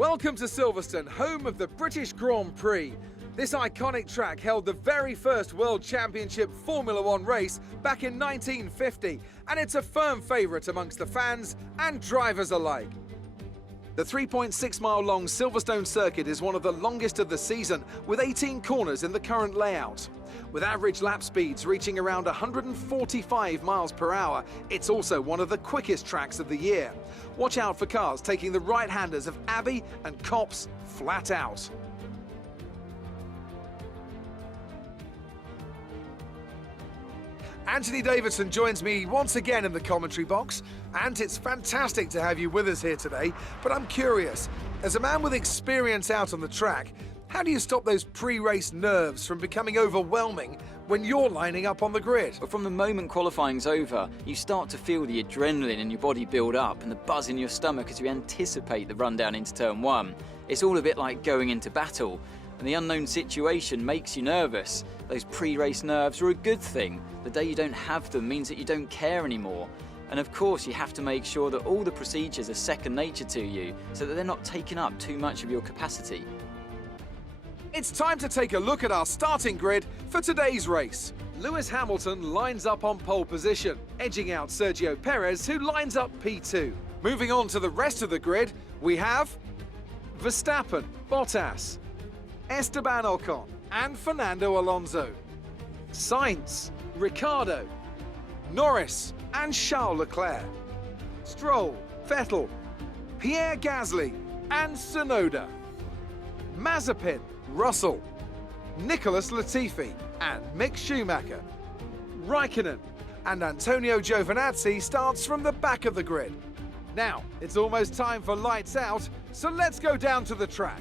Welcome to Silverstone, home of the British Grand Prix. This iconic track held the very first World Championship Formula One race back in 1950, and it's a firm favourite amongst the fans and drivers alike. The 3.6-mile-long Silverstone circuit is one of the longest of the season, with 18 corners in the current layout. With average lap speeds reaching around 145 miles per hour, it's also one of the quickest tracks of the year. Watch out for cars taking the right-handers of Abbey and Copse flat out. Anthony Davidson joins me once again in the commentary box, and it's fantastic to have you with us here today. But I'm curious, as a man with experience out on the track, how do you stop those pre-race nerves from becoming overwhelming when you're lining up on the grid? But from the moment qualifying's over, you start to feel the adrenaline in your body build up and the buzz in your stomach as you anticipate the rundown into turn one. It's all a bit like going into battle, and the unknown situation makes you nervous. Those pre-race nerves are a good thing. The day you don't have them means that you don't care anymore. And of course, you have to make sure that all the procedures are second nature to you, so that they're not taking up too much of your capacity. It's time to take a look at our starting grid for today's race. Lewis Hamilton lines up on pole position, edging out Sergio Perez, who lines up P2. Moving on to the rest of the grid, we have Verstappen, Bottas, Esteban Ocon and Fernando Alonso, Sainz, Ricciardo, Norris and Charles Leclerc, Stroll, Vettel, Pierre Gasly and Tsunoda, Mazepin, Russell, Nicholas Latifi and Mick Schumacher, Raikkonen and Antonio Giovinazzi starts from the back of the grid. Now, it's almost time for lights out, so let's go down to the track.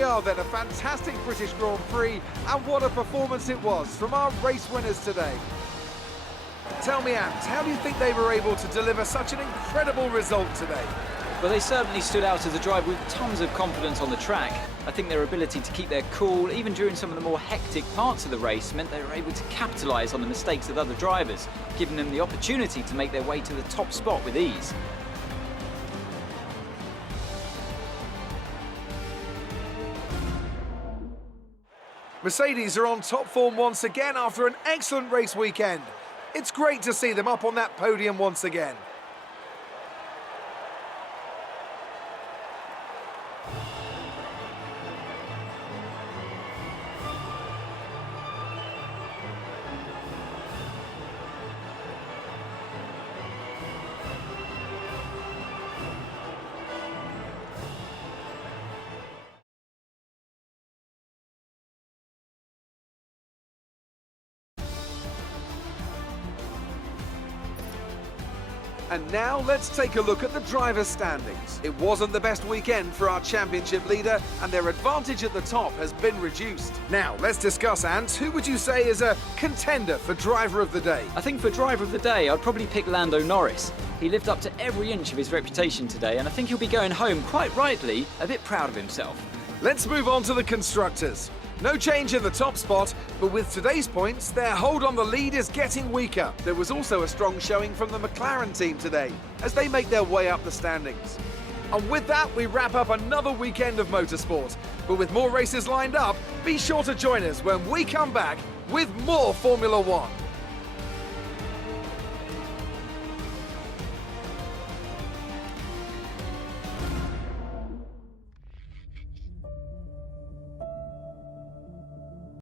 we are then, a fantastic British Grand Prix, and what a performance it was from our race winners today. Tell me, Ant, how do you think they were able to deliver such an incredible result today? Well, they certainly stood out as a drive with tons of confidence on the track. I think their ability to keep their cool, even during some of the more hectic parts of the race, meant they were able to capitalise on the mistakes of other drivers, giving them the opportunity to make their way to the top spot with ease. Mercedes are on top form once again after an excellent race weekend. It's great to see them up on that podium once again. And now let's take a look at the drivers' standings. It wasn't the best weekend for our championship leader, and their advantage at the top has been reduced. Now let's discuss, Ant, who would you say is a contender for driver of the day? I think for driver of the day, I'd probably pick Lando Norris. He lived up to every inch of his reputation today, and I think he'll be going home, quite rightly, a bit proud of himself. Let's move on to the constructors. No change in the top spot, but with today's points, their hold on the lead is getting weaker. There was also a strong showing from the McLaren team today, as they make their way up the standings. And with that, we wrap up another weekend of motorsport. But with more races lined up, be sure to join us when we come back with more Formula One.